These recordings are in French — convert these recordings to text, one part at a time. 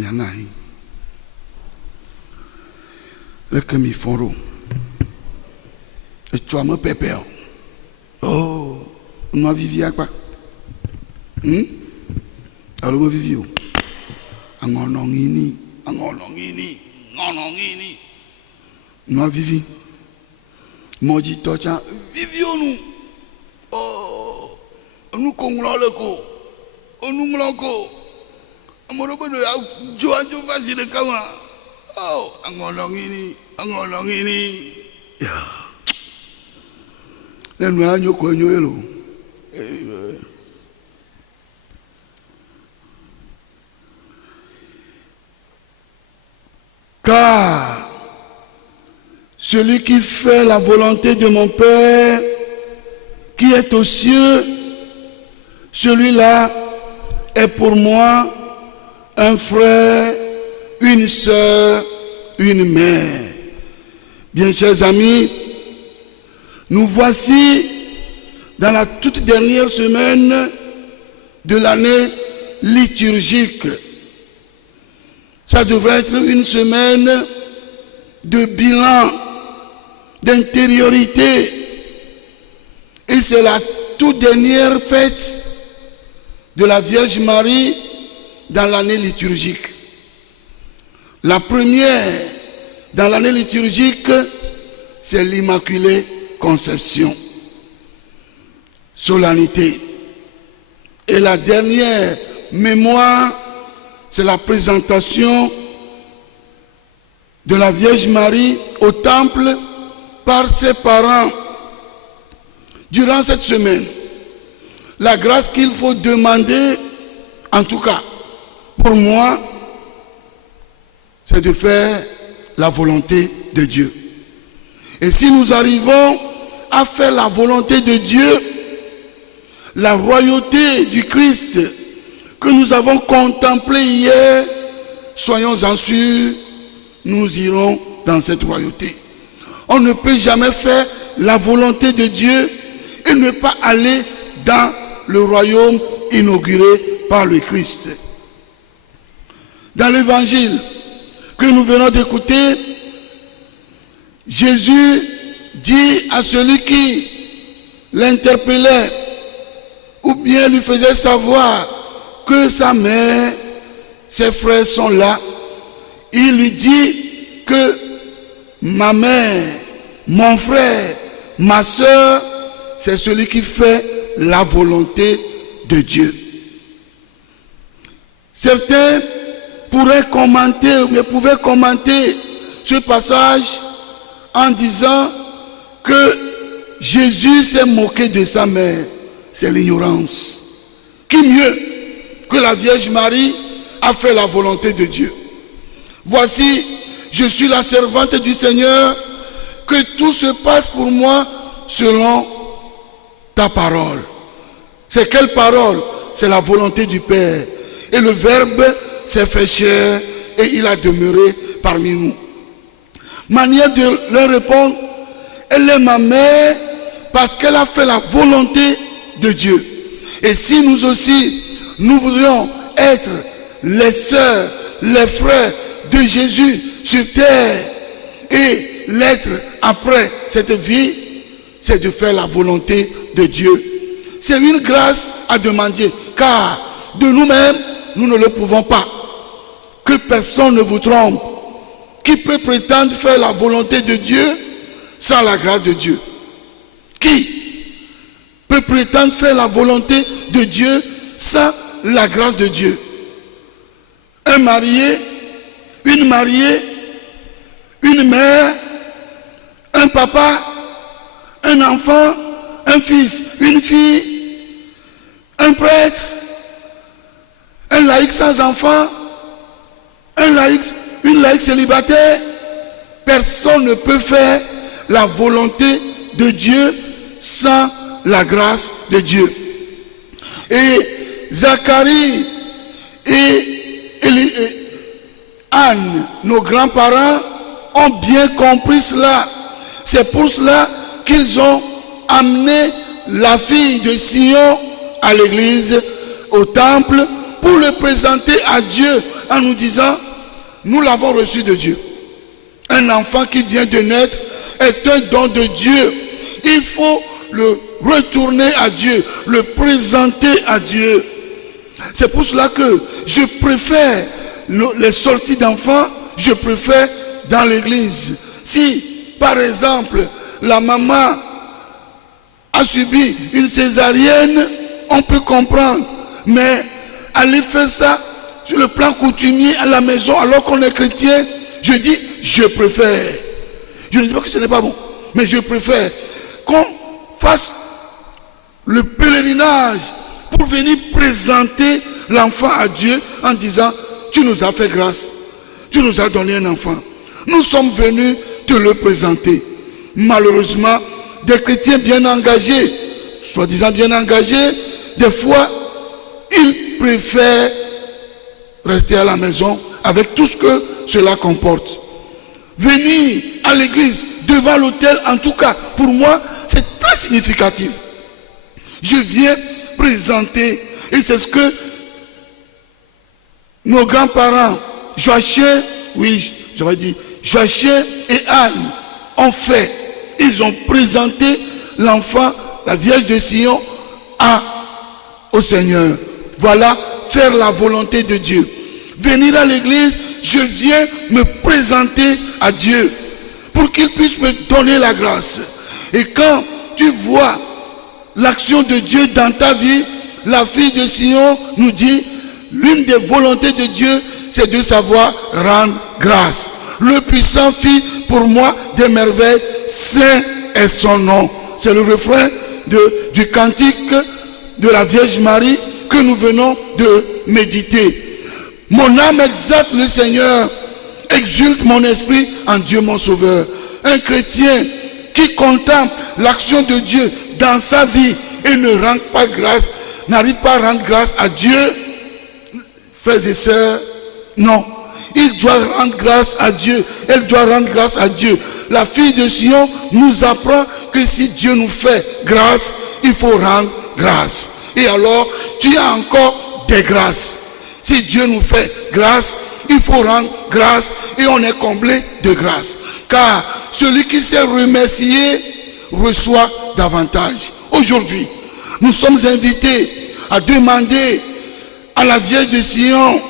Il y en a. Le cami foro. Et tu as me pépé. Oh, on a vivi à quoi? Alors, on a vivi où? Angolongini. On a vivi. Moji tocha, vivions nous. Oh, nous conglons le coup. Nous mlanco. Amorobo de Joanjo facile comme oh, angolongini. Yeah. Nous avons connu. Car celui qui fait la volonté de mon Père qui est aux cieux, celui-là est pour moi un frère, une sœur, une mère. Bien, chers amis, nous voici dans la toute dernière semaine de l'année liturgique. Ça devrait être une semaine de bilan, d'intériorité. Et c'est la toute dernière fête de la Vierge Marie dans l'année liturgique. La première dans l'année liturgique, c'est l'Immaculée Conception, solennité. Et la dernière mémoire, c'est la présentation de la Vierge Marie au temple par ses parents. Durant cette semaine, la grâce qu'il faut demander, en tout cas pour moi, c'est de faire la volonté de Dieu. Et si nous arrivons à faire la volonté de Dieu, la royauté du Christ que nous avons contemplée hier, soyons-en sûrs, nous irons dans cette royauté. On ne peut jamais faire la volonté de Dieu et ne pas aller dans le royaume inauguré par le Christ. Dans l'évangile que nous venons d'écouter, Jésus dit à celui qui l'interpellait ou bien lui faisait savoir que sa mère, ses frères sont là, il lui dit que ma mère, mon frère, ma soeur, c'est celui qui fait la volonté de Dieu. Certains pouvaient commenter ce passage en disant que Jésus s'est moqué de sa mère. C'est l'ignorance. Qui mieux que la Vierge Marie a fait la volonté de Dieu? Voici, je suis la servante du Seigneur, que tout se passe pour moi selon ta parole. C'est quelle parole? C'est la volonté du Père. Et le Verbe s'est fait chair et il a demeuré parmi nous. Manière de leur répondre, elle est ma mère parce qu'elle a fait la volonté de Dieu. Et si nous aussi, nous voudrions être les sœurs, les frères de Jésus sur terre et l'être après cette vie, c'est de faire la volonté de Dieu. C'est une grâce à demander, car de nous-mêmes, nous ne le pouvons pas. Que personne ne vous trompe. Qui peut prétendre faire la volonté de Dieu sans la grâce de Dieu? Qui peut prétendre faire la volonté de Dieu sans la grâce de Dieu? Un marié, une mariée, une mère, un papa, un enfant, un fils, une fille, un prêtre, un laïc sans enfant, une laïque célibataire. Personne ne peut faire la volonté de Dieu sans la grâce de Dieu. Et Zacharie et Anne, nos grands-parents, ont bien compris cela. C'est pour cela qu'ils ont amené la fille de Sion à l'église, au temple, pour le présenter à Dieu en nous disant, nous l'avons reçu de Dieu. Un enfant qui vient de naître est un don de Dieu. Il faut le retourner à Dieu, le présenter à Dieu. C'est pour cela que je préfère les sorties d'enfants, je préfère dans l'église. Si, par exemple, la maman a subi une césarienne, on peut comprendre. Mais aller faire ça sur le plan coutumier à la maison alors qu'on est chrétien, je dis, je préfère. Je ne dis pas que ce n'est pas bon, mais je préfère qu'on fasse le pèlerinage pour venir présenter l'enfant à Dieu en disant, tu nous as fait grâce, tu nous as donné un enfant. Nous sommes venus te le présenter. Malheureusement, des chrétiens bien engagés, soi-disant bien engagés, des fois, ils préfèrent rester à la maison avec tout ce que cela comporte. Venir à l'église, devant l'autel, en tout cas, pour moi, c'est très significatif. Je viens présenter, et c'est ce que nos grands-parents, Joachim, Joachim et Anne ont fait. Ils ont présenté l'enfant, la Vierge de Sion, au Seigneur. Voilà, faire la volonté de Dieu. Venir à l'église, je viens me présenter à Dieu pour qu'il puisse me donner la grâce. Et quand tu vois l'action de Dieu dans ta vie, la fille de Sion nous dit, l'une des volontés de Dieu, c'est de savoir rendre grâce. Le puissant fit pour moi des merveilles, saint est son nom. C'est le refrain du cantique de la Vierge Marie que nous venons de méditer. Mon âme exalte le Seigneur, exulte mon esprit en Dieu mon Sauveur. Un chrétien qui contemple l'action de Dieu dans sa vie et ne rend pas grâce, n'arrive pas à rendre grâce à Dieu, frères et sœurs, non. Il doit rendre grâce à Dieu, elle doit rendre grâce à Dieu. La fille de Sion nous apprend que si Dieu nous fait grâce, il faut rendre grâce. Et alors, tu as encore des grâces. Si Dieu nous fait grâce, il faut rendre grâce et on est comblé de grâce. Car celui qui sait remercier reçoit davantage. Aujourd'hui, nous sommes invités à demander à la Vierge de Sion,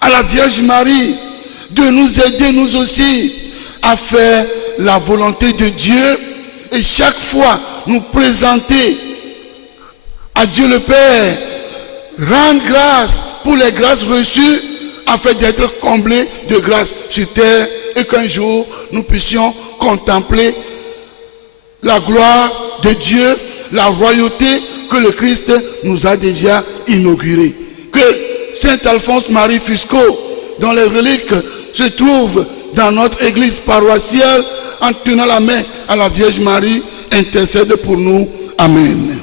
à la Vierge Marie, de nous aider nous aussi à faire la volonté de Dieu et chaque fois nous présenter à Dieu le Père, rendre grâce pour les grâces reçues afin d'être comblés de grâce sur terre et qu'un jour nous puissions contempler la gloire de Dieu, la royauté que le Christ nous a déjà inaugurée. Que Saint Alphonse Marie Fusco, dont les reliques se trouvent dans notre église paroissiale, en tenant la main à la Vierge Marie, intercède pour nous. Amen.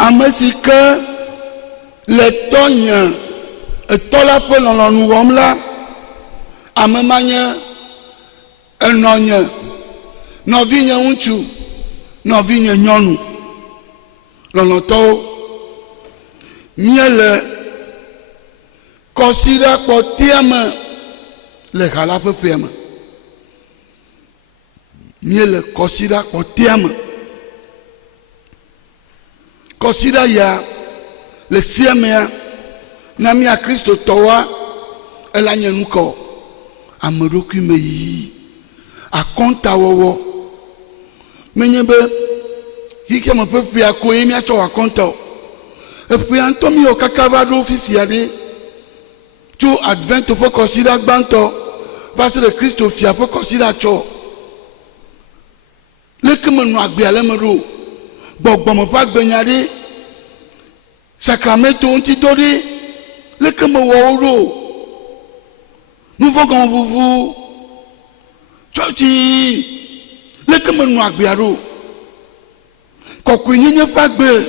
Amesike le tɔnye etɔla ƒe lɔlɔnu wɔm la, amema nye enɔnye, nɔvinye ŋutsu, nɔvinye nyɔnu, lɔlɔtɔwo, mie le kɔsiɖa kpɔtia me le ha la ƒe ƒea me. Mie le kɔsiɖa kpɔtia me. Kɔsiɖa ya le siamea na mia Kristo tɔwa ela nye nukɔ ameɖokui me yi akɔntawɔwɔ menye be hike me ƒe ƒea koe miatsɔ wɔ akɔnta o. Eƒea ŋutɔ mi wɔ kaka va ɖo fifia ɖe tso Advent ƒe kɔsiɖa gbãtɔ va se ɖe Kristo fia ƒe kɔsiɖa tsɔ. Leke me nɔ agbea le me ɖo gbɔgbɔme ƒe agbenya ɖe sakramento ŋutidɔ ɖe leke me wɔ wo ɖo nuvɔgɔme ʋuʋu tsɔtsi leke me nɔ agbea ɖo kɔkɔenyenye ƒe agbe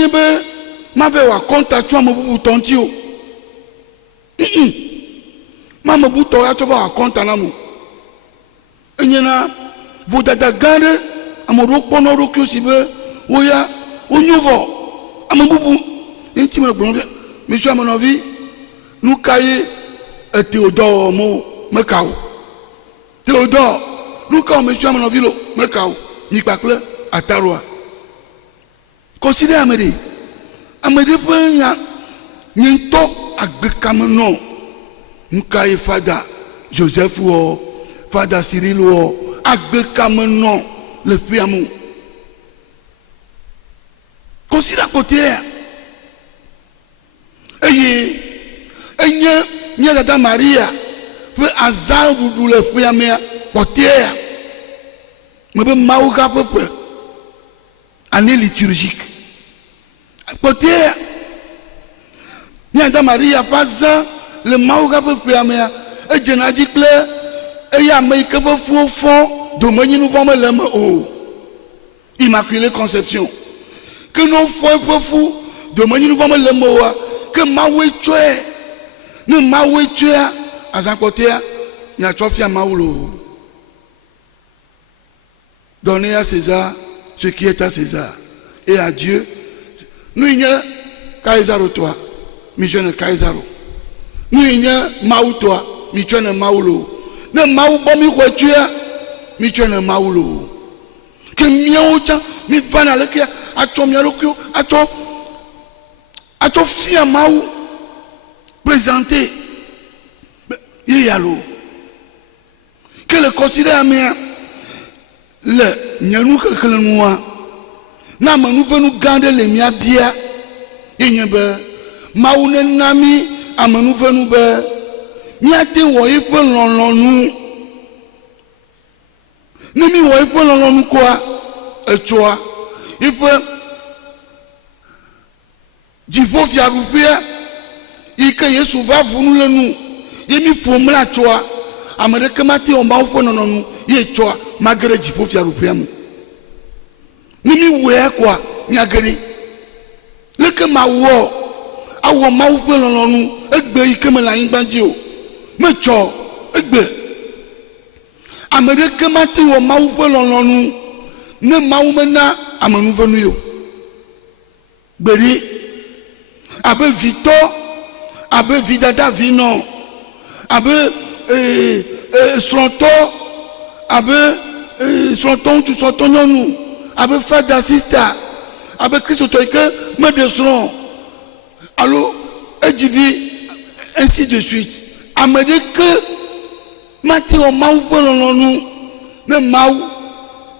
nye be m'avait wa contact toi me bubu tontio ma me bubu to ya to wa contact na mu enyena vodada gande amoro kpono rokyo sibe oya onyuvo amabubu enti me gbon monsieur à mon avis nous cahier Théodore mo mekao Théodore nous quand monsieur à mon avis lo mekao ni pakle atarwa considère Amédée pe nya nyento agbekam no nous cahier fada Joseph ou fada Cyril ou agbekam no le piamou considère côté Nya dada Maria pe azal du le piamé côté me be mauka pepe année liturgique côté nya dada Maria pas le mauka pepe amé e jenaji ple e ya me ke be fu fond do me nous vont le o Immaculée Conception que nous faut fou de me nous vont le mo que mawe tue ne mawe tue azan côté nya chofia maulo donner à César ce qui est à César et à Dieu nous y a Kaisaro toi mi jeune Kaisaro nous y a mau toi mi jeune maulo ne mau bo mi ko tue mi jeune maulo que miao cha mi vana le kia acho mi alokyo acho fia mau présenté il y a l'eau que le considère mais le nyanou que le moi na manu venu garder les mia bia et nyebe mau ne nami amanu venu be miate wo ipe lolon nu ne mi wo ipe lolon nu quoi echoa ipe Jivo via rupia ike Yesu va vunu le nu yemi pomla choa amereke mati o ma fo no nu ye choa magere jivo via rupia mu nimi we kwa nyagere leke ma wo awo ma fo no nu egbe ike me la yin gbanji o me cho egbe amereke mati o ma fo no nu ne ma wo mena amanu venu yo gberi abe vito abe vidada vino abe sonto abe sonton tu sonton nous abe fada sister abe Christ toike me de son allo edjivi ainsi de suite amede que mati o mau polon nous ne mau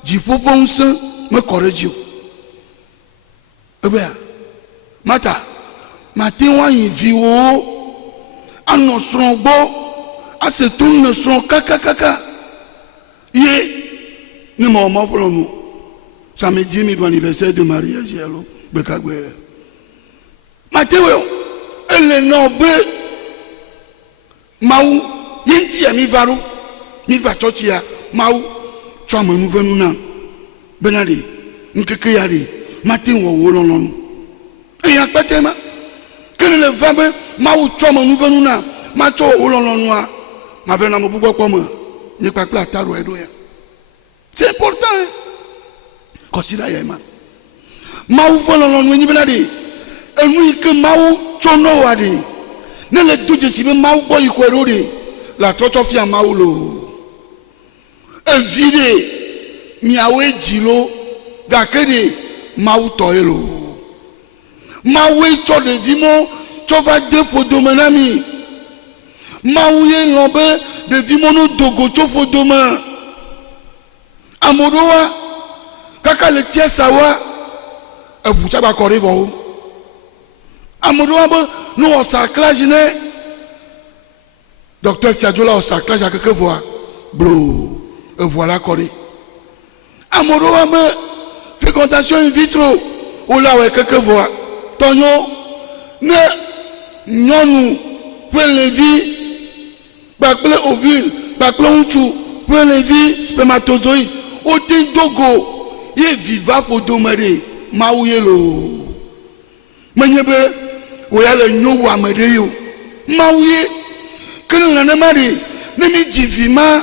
jifo ponse me corrigio ebe mata matin wa vi wo ano srongbo asetun ne son kaka ye ne mo polomo samedi mi anniversaire de mariage yalo bekagbe matin wo ele no be mau yenti ya mi varu mi va church ya mau chama nu venu na benali nkeke yari matin wo lolonu e ya patema que le vambe ma ou choma nous venons na ma cho ololonwa ma vena mo bugo pomo ni pa pla taro edo ya c'est important hein? Considère yema ma ou vololonwa ni benadi enu que ma ou chono wadi ne le doje sibe ma ou boy ko erode la trocho fia ma ou lo evide mi awe jilo gakede ma ou toelo Maoué cho de vimo cho va de pour domenami Maoué lombe de vimo no dogo cho pour domain Amoroa kaka le tia sawa e bucha ba kore vo Amoroa bo no osaclage ne docteur Tiadjola osaclage a quelque voix bro et voilà kore Amoroa me fécondation in vitro ou là ouais quelque voix Tonyo ne nyonu prelevi bakle ovule bakle unchu prelevi spermatozoïde otin dogo ye viva pour domere maouyelo menyebe oya le nyo wa amede yo mawuye kene nane mari ne mi dzivi ma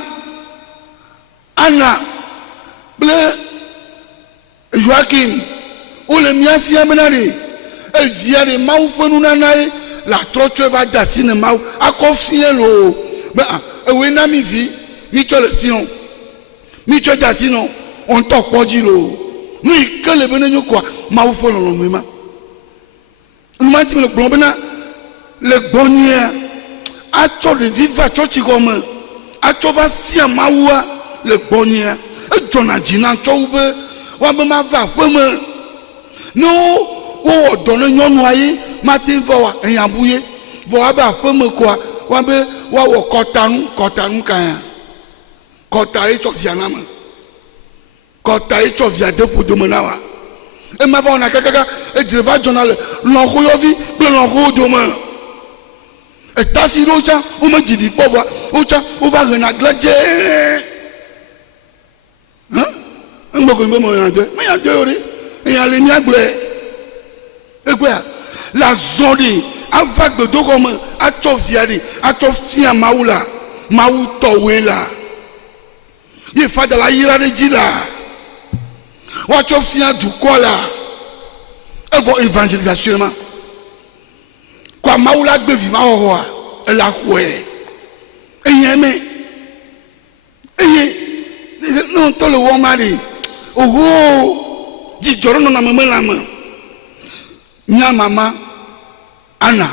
Anna ble Joachim ole mia fia menari evia de mawu penu nanae la troche va dasine mawu akofie lo mais ewe na mi vi mi cho le fion mi cho dasino on to poji lo ni kele benenyo kwa mawu fo lo mema numa ti le gbon bena le gbonye a cho le viva cho ti gomo a cho va fia mawu le gbonye e jona jina cho ube wa be ma va peme no wo odono nyonu aye ma tin fo wa eyan buye vo wa ba peme kwa wa be wa wo kotanu kan kota e cho via na ma kota e cho via de pour domena wa e ma va ona kaka e direva journal lo ko yo vi be lo ko doma e tasi rocha o ma jivi pova ocha o va rena glaje hein ngbo mbe mo yan de ori eyan le mi agble egbe la zone avagbe dogomo a cho viari a cho fia maula mawu towe la ye fada la yira de jila wa cho fia du kola evo évangélisation ma kwa maula gbe vi ma ho a e la ko e eyan me eye no to le wo mari oho jijoro no na mama la ma nya mama Anna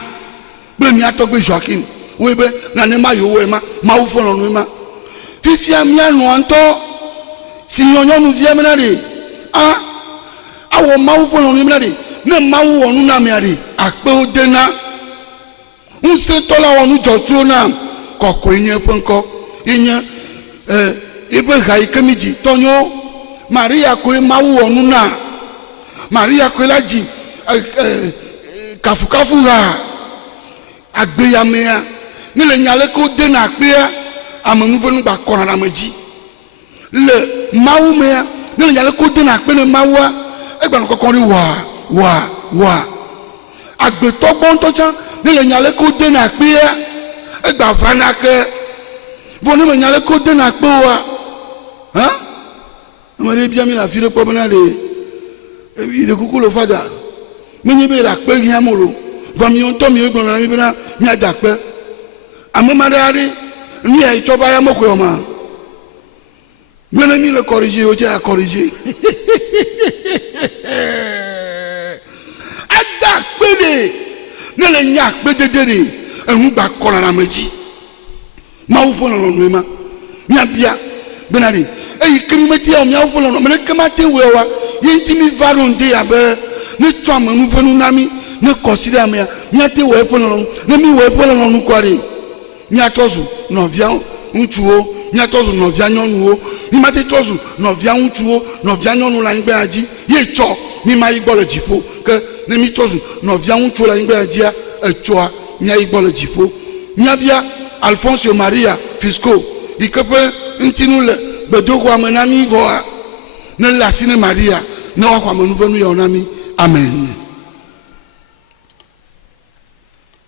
be mi atogbe Joachim we be na ne ma yo we ma wu fo no ma fifia mi anu anto si nyonyo nu vie menare awo ma wu fo no mi menare ne ma wu onu na mi ari ape odena unse tola wonu jotu na kokko yen penko yen ibe gai kemiji tonyo Maria ko ma wu onu na Maria ko laji kafukafu ha agbeyamea ni le nyale ko de na apea amanuvenu gba kona na meji le mawu mea ni le nyale ko de na ape ne mawa egba no kokon ri wa agbeto gbonto chan ni le nyale ko de na apea egba vanake voni me nyale ko de na ape wa hein amare bia mi la fire po bana de e de kuku lo fada minye be la pe rien molo va mi on to mi egbon na mi be na mi adape amamare ni e choba ya moko ma mena mi le corriger o je a corriger adape de ne le nya pe dedere ehun gba kola na meji ma wo fo no no ma nya bia benari eyi kemi meti o mi wo fo no me kema te we wa yenti mi varonde abe ne twa manu venu nami ne consider me nyate we polon ne mi we polon nu kware nyatozu no via untuo nyatozu no via nyonu ni mate tozu no via untuo no via nyonu la ngbe aji ye cho ni ma igbo le jifo ke ne mi tozu no via untuo la ngbe aji e choa nya igbo le jifo nya bia Alphonse Maria Fisco ikepe ntinu le bedogo amenami voa ne la sine Maria ne wa kwa manu venu ya onami amen.